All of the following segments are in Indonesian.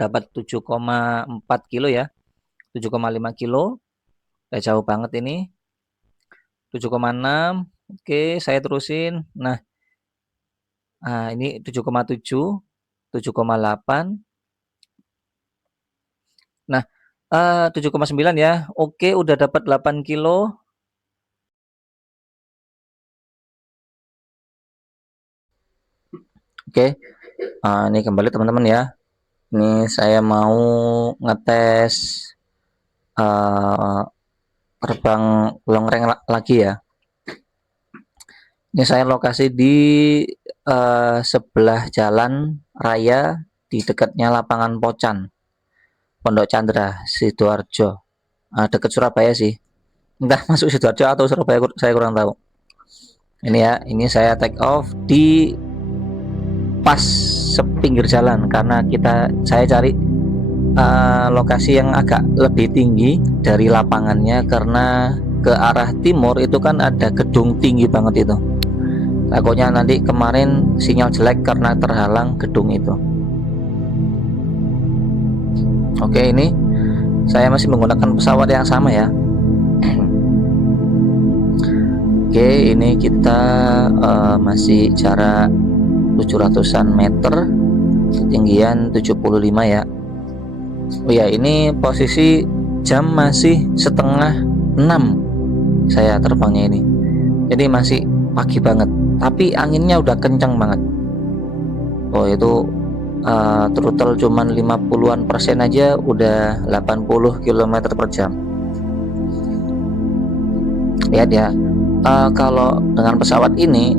dapat 7,4 kilo ya, 7,5 kilo, udah jauh banget ini. 7,6, oke saya terusin. Nah, ini 7,7, 7,8. Nah, 7,9 ya. Oke, udah dapat 8 kilo. Oke, ini kembali teman-teman ya. Ini saya mau ngetes terbang long range lagi ya. Ini saya lokasi di sebelah jalan raya di dekatnya lapangan Pocan, Pondok Chandra, Sidoarjo. Dekat Surabaya sih. Entah masuk Sidoarjo atau Surabaya, saya kurang tahu. Ini ya, ini saya take off di pas sepinggir jalan karena saya cari lokasi yang agak lebih tinggi dari lapangannya, karena ke arah timur itu kan ada gedung tinggi banget itu. Takutnya nanti kemarin sinyal jelek karena terhalang gedung itu. Oke, ini saya masih menggunakan pesawat yang sama ya. Oke, ini kita masih jarak 700-an meter, ketinggian 75 ya. Oh ya, ini posisi jam masih setengah 6 saya terbangnya ini. Jadi masih pagi banget, tapi anginnya udah kencang banget. Oh, itu throttle cuman 50% aja udah 80 km per jam. Lihat ya, kalau dengan pesawat ini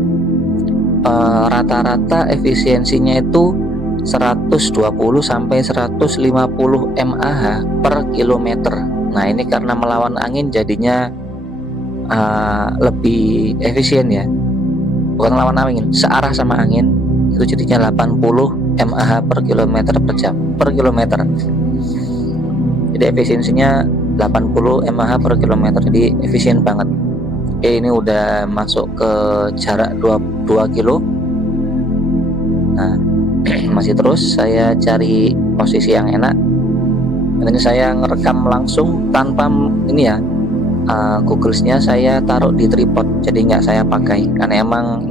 rata-rata efisiensinya itu 120 sampai 150 mAh per kilometer. Nah, ini karena melawan angin jadinya lebih efisien ya. Bukan lawan angin, searah sama angin itu jadinya 80 mAh per kilometer per jam per kilometer. Jadi efisiensinya 80 mAh per kilometer, jadi efisien banget. Oke, ini udah masuk ke jarak 2 kilo. Nah, masih terus saya cari posisi yang enak. Ini saya ngerekam langsung tanpa ini ya, Google-nya saya taruh di tripod, jadi nggak saya pakai karena emang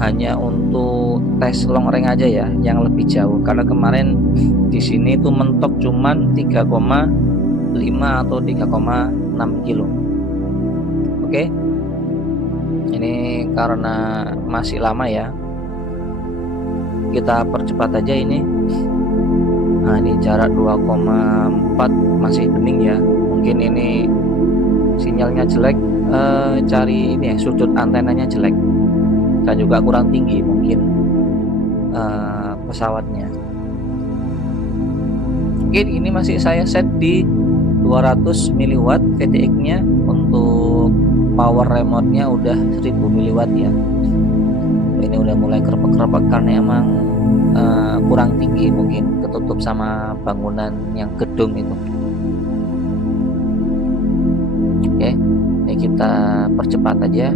hanya untuk tes long range aja ya, yang lebih jauh. Karena kemarin di sini tuh mentok cuman 3,5 atau 3,6 kilo. Oke, ini karena masih lama ya, kita percepat aja ini. Nah, ini jarak 2,4 masih bening ya. Mungkin ini sinyalnya jelek, cari ini ya, sudut antenanya jelek dan juga kurang tinggi mungkin pesawatnya. Oke, ini masih saya set di 200 mW VTX nya. Untuk power remote-nya udah 1000 mW ya. Ini udah mulai kerepek-kerepek karena emang kurang tinggi, mungkin ketutup sama bangunan yang gedung itu. Oke, ini kita percepat aja.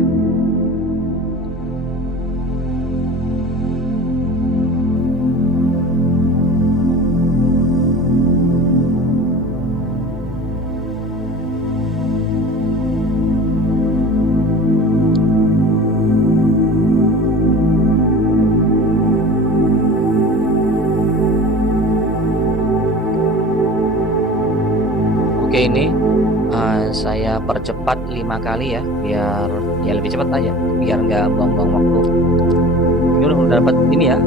Oke, ini saya percepat 5 kali ya, biar ya lebih cepat aja, biar nggak buang-buang waktu. Ini udah dapat ini ya,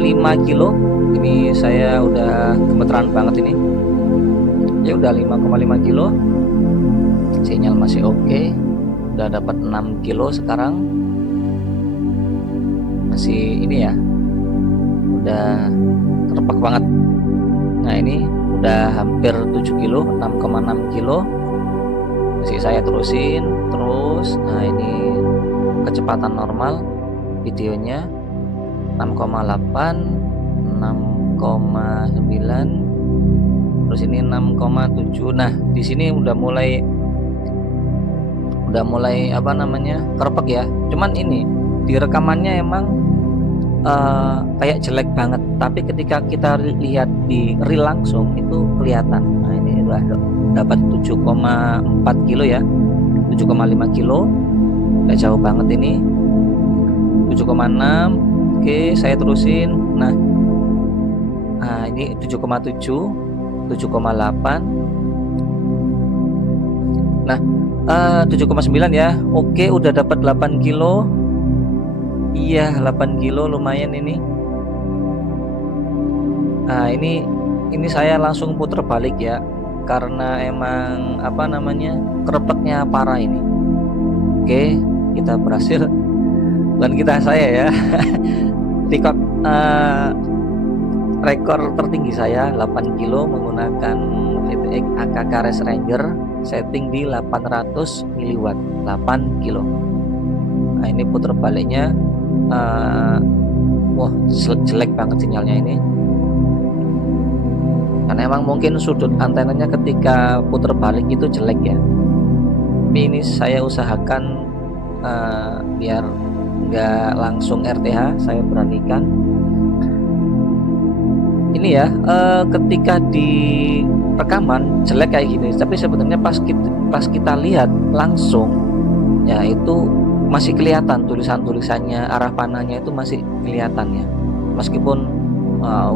5 kilo. Ini saya udah gemeteran banget ini. Ya udah 5,5 kilo. Sinyal masih oke. Udah dapat 6 kilo sekarang. Masih ini ya, udah kerepek banget. Nah, ini udah hampir 7 kilo, 6,6 kilo. Masih saya terusin terus. Nah, ini kecepatan normal videonya 6,8, 6,9, terus ini 6,7. Nah, di sini udah mulai apa namanya, kerepek ya. Cuman ini di rekamannya emang kayak jelek banget, tapi ketika kita lihat di real langsung itu kelihatan. Nah ini udah dapat 7,4 kilo ya, 7,5 kilo, nggak jauh banget ini. 7,6. Oke, saya terusin. Nah ini 7,7, 7,8. Nah 7,9 ya. Oke, udah dapat 8 kilo. Iya, 8 kilo lumayan ini. Nah ini saya langsung puter balik ya, karena emang apa namanya, kerepetnya parah ini. Oke, kita berhasil. Bukan kita, saya ya. Rekor tertinggi saya 8 kilo menggunakan VTX AKK Race Ranger, setting di 800 mW, 8 kilo. Nah ini puter baliknya, wah jelek banget sinyalnya ini, karena emang mungkin sudut antenanya ketika puter balik itu jelek ya. Tapi ini saya usahakan biar nggak langsung RTH, saya beranikan ini ya. Ketika di rekaman jelek kayak gini, tapi sebenarnya pas kita lihat langsung ya itu masih kelihatan tulisannya, arah panahnya itu masih kelihatan ya, meskipun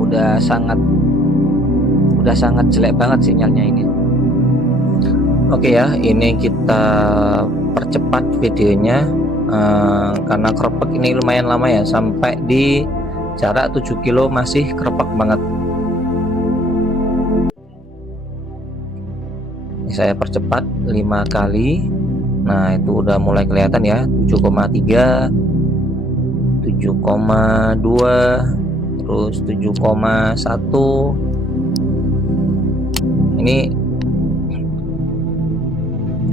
udah sangat jelek banget sinyalnya ini. Oke ya, ini kita percepat videonya karena kerepek ini lumayan lama ya, sampai di jarak 7 kilo masih kerepek banget. Ini saya percepat 5 kali. Nah itu udah mulai kelihatan ya, 7,3, 7,2, terus 7,1. Ini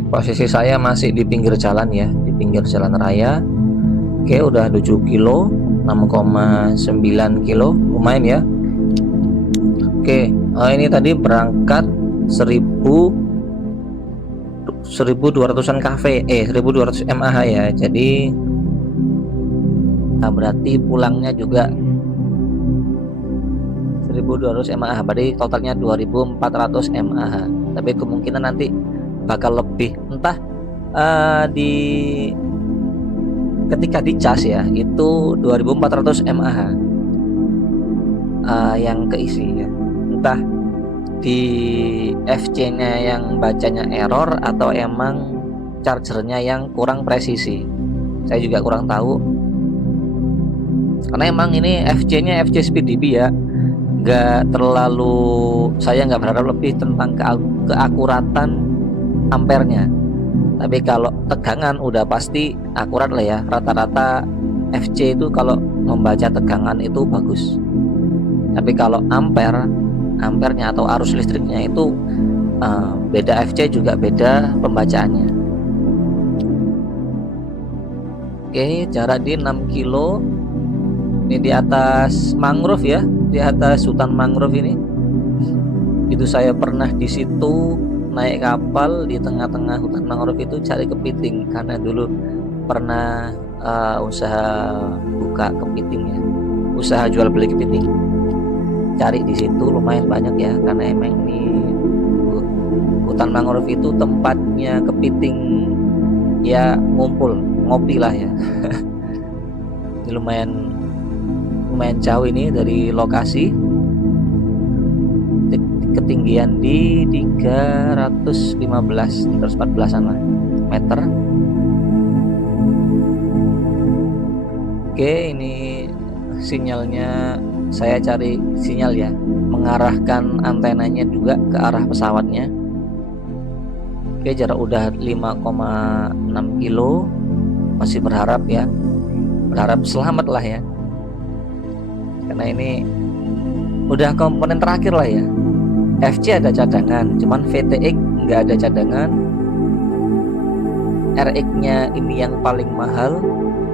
posisi saya masih di pinggir jalan ya, di pinggir jalan raya. Oke, udah 7 kilo, 6,9 kilo, lumayan ya. Oke, ini tadi berangkat 1200-an kV, 1200 mAh ya. Jadi berarti pulangnya juga 1200 mAh, berarti totalnya 2400 mAh. Tapi kemungkinan nanti bakal lebih, entah ketika dicas ya itu 2400 mAh yang keisi ya, entah di FC nya yang bacanya error atau emang chargernya yang kurang presisi. Saya juga kurang tahu, karena emang ini FC nya FC SpeedDB ya, nggak terlalu, saya nggak berharap lebih tentang keakuratan ampernya. Tapi kalau tegangan udah pasti akurat lah ya, rata-rata FC itu kalau membaca tegangan itu bagus. Tapi kalau ampernya atau arus listriknya itu beda FC juga beda pembacaannya. Oke, jarak di 6 kilo. Ini di atas mangrove ya, di atas hutan mangrove ini. Itu saya pernah di situ naik kapal di tengah-tengah hutan mangrove itu cari kepiting, karena dulu pernah usaha buka kepiting ya, usaha jual beli kepiting. Cari di situ lumayan banyak ya, karena emang ini hutan mangrove itu tempatnya kepiting ya, ngumpul ngopi lah ya. Ini lumayan jauh ini dari lokasi. Ketinggian di 314-an lah meter. Oke, ini sinyalnya, saya cari sinyal ya, mengarahkan antenanya juga ke arah pesawatnya. Oke, jarak udah 5,6 kilo, masih berharap ya, berharap selamat lah ya, karena ini udah komponen terakhir lah ya. FC ada cadangan, cuman VTX nggak ada cadangan. RX nya ini yang paling mahal,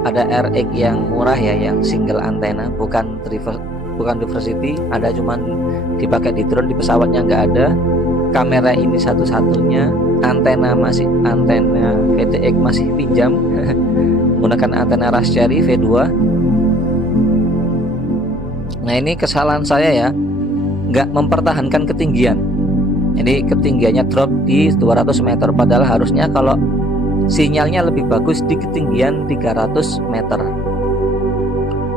ada RX yang murah ya, yang single antena, bukan diversity, ada cuman dipakai di drone, di pesawatnya nggak ada. Kamera ini satu-satunya, antena VTX masih pinjam menggunakan antena Raspberry V2. Nah ini kesalahan saya ya, nggak mempertahankan ketinggian. Jadi ketinggiannya drop di 200 meter, padahal harusnya kalau sinyalnya lebih bagus di ketinggian 300 meter.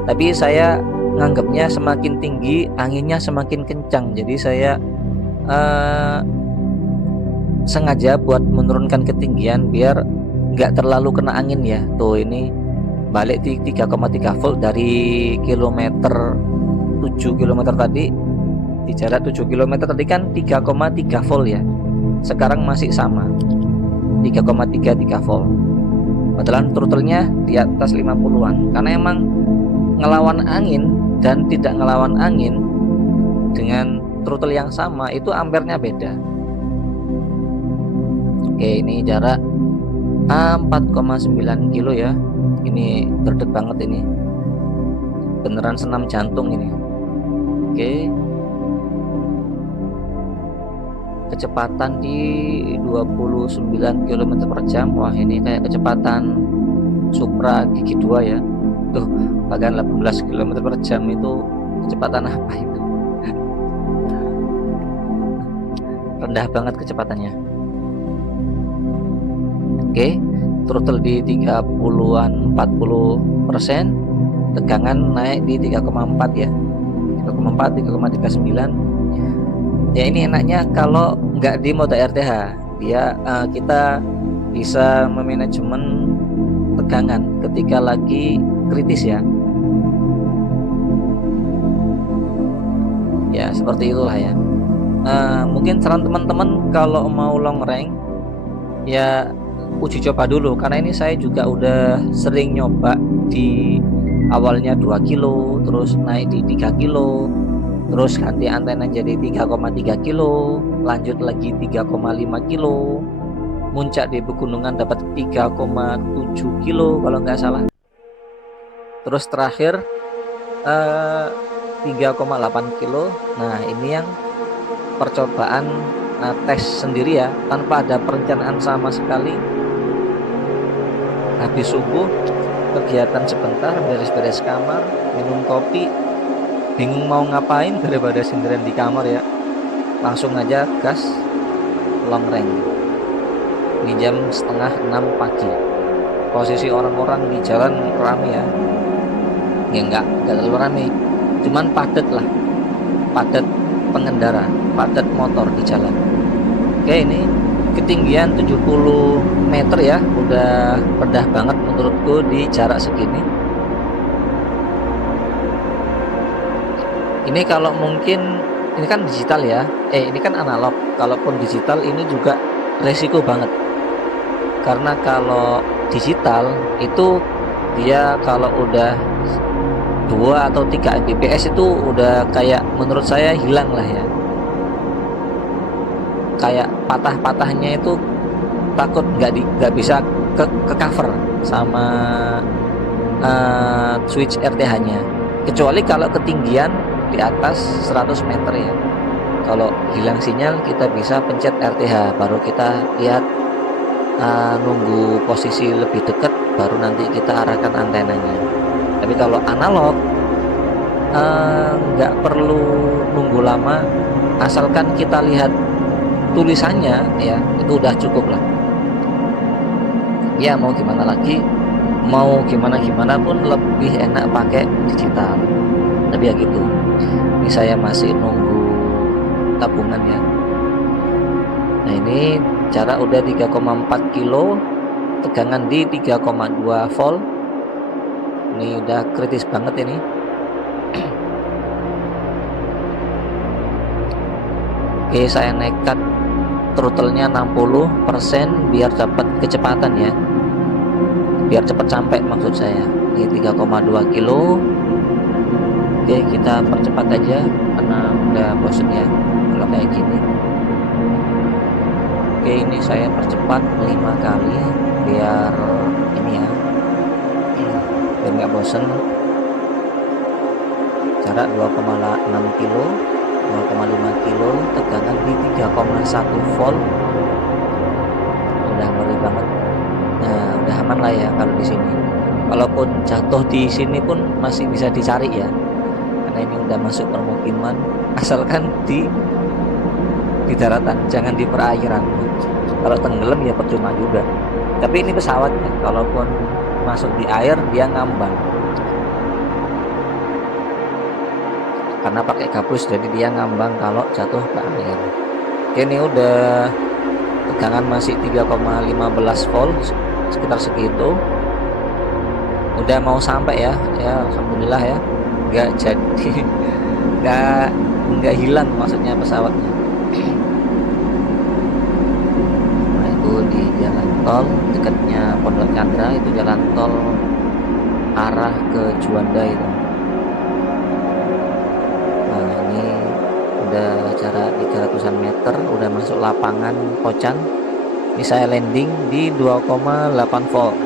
Tapi saya nganggapnya semakin tinggi anginnya semakin kencang, jadi saya sengaja buat menurunkan ketinggian biar nggak terlalu kena angin ya. Tuh ini balik di 3,3 volt dari kilometer 7 km tadi, di jarak 7 km tadi kan 3,3 volt ya, sekarang masih sama 3,33 volt, padahal throttle-nya di atas 50-an. Karena emang ngelawan angin dan tidak ngelawan angin dengan throttle yang sama itu ampernya beda. Oke, ini jarak 4,9 kilo ya. Ini gerdek banget ini, beneran senam jantung ini. Oke, kecepatan di 29 km per jam. Wah ini kayak kecepatan Supra gigi 2 ya. Tuh bahkan 18 km per jam, itu kecepatan apa itu? Rendah banget kecepatannya. Oke, throttle di 30-an 40%, tegangan naik di 3,4 ya, 3,4 3,39. Ya ini enaknya kalau nggak di mode RTH, dia kita bisa memanajemen tegangan ketika lagi kritis ya. Ya seperti itulah ya. Mungkin saran teman-teman kalau mau long range ya uji coba dulu, karena ini saya juga udah sering nyoba di awalnya 2 kilo, terus naik di 3 kilo, terus ganti antena jadi 3,3 kilo, lanjut lagi 3,5 kilo, muncak di pegunungan dapat 3,7 kilo kalau nggak salah, terus terakhir 3,8 kilo. Nah ini yang percobaan tes sendiri ya, tanpa ada perencanaan sama sekali. Habis subuh kegiatan sebentar, beres-beres kamar, minum kopi, bingung mau ngapain daripada sendirian di kamar ya, langsung aja gas long range. Ini jam setengah 6 pagi, posisi orang-orang di jalan rame ya, enggak terlalu rame, cuman padat lah, padat pengendara, padat motor di jalan. Oke, ini ketinggian 70 meter ya, udah rendah banget menurutku di jarak segini. Ini kalau mungkin, ini kan digital ya, ini kan analog. Kalaupun digital ini juga resiko banget, karena kalau digital itu dia kalau udah 2 atau 3 Mbps itu udah kayak, menurut saya hilang lah ya, kayak patah-patahnya itu takut nggak bisa ke cover sama switch RTH-nya, kecuali kalau ketinggian di atas 100 meter ya. Kalau hilang sinyal kita bisa pencet RTH, baru kita lihat, nunggu posisi lebih dekat, baru nanti kita arahkan antenanya. Tapi kalau analog nggak perlu nunggu lama, asalkan kita lihat tulisannya ya, itu udah cukup lah. Ya mau gimana lagi, mau gimana pun lebih enak pakai digital. Tapi ya gitu, ini saya masih nunggu tabungan ya. Nah ini jarak udah 3,4 kilo, tegangan di 3,2 volt. Ini udah kritis banget ini. Oke, saya nekat throttle-nya 60% biar dapat kecepatan ya, biar cepat sampai maksud saya. Ini 3,2 kilo. Oke, kita percepat aja karena udah bosen ya kalau kayak gini. Oke, ini saya percepat 5 kali biar ini ya, biar nggak bosen. Jarak 2,6 kilo, 2,5 kilo, tegangan di 3,1 volt. Udah ngeri banget. Nah, udah aman lah ya kalau di sini. Walaupun jatuh di sini pun masih bisa dicari ya, karena ini udah masuk permukiman, asalkan di daratan, jangan di perairan. Kalau tenggelam ya percuma juga. Tapi ini pesawatnya, kalaupun masuk di air dia ngambang karena pakai gabus, jadi dia ngambang kalau jatuh ke air. Oke, ini udah tegangan masih 3,15 volt, sekitar segitu. Udah mau sampai ya, alhamdulillah ya, nggak jadi nggak hilang maksudnya pesawatnya. Nah, itu di jalan tol dekatnya Pondok Chandra, itu jalan tol arah ke Juanda itu. Nah, ini udah jarak 300-an meter, udah masuk lapangan Pocan. Ini saya landing di 2,8 volt.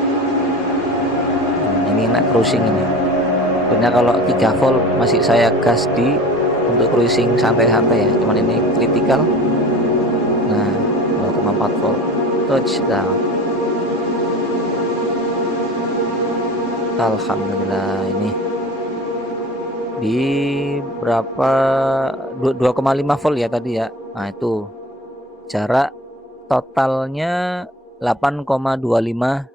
Ini enak cruising ini. Sebenarnya kalau 3 volt masih saya gas di untuk cruising santai-santai ya, cuman ini critical. Nah, 2,4 volt touchdown. Alhamdulillah, ini di berapa 2,5 volt ya tadi ya. Nah, itu jarak totalnya 8,25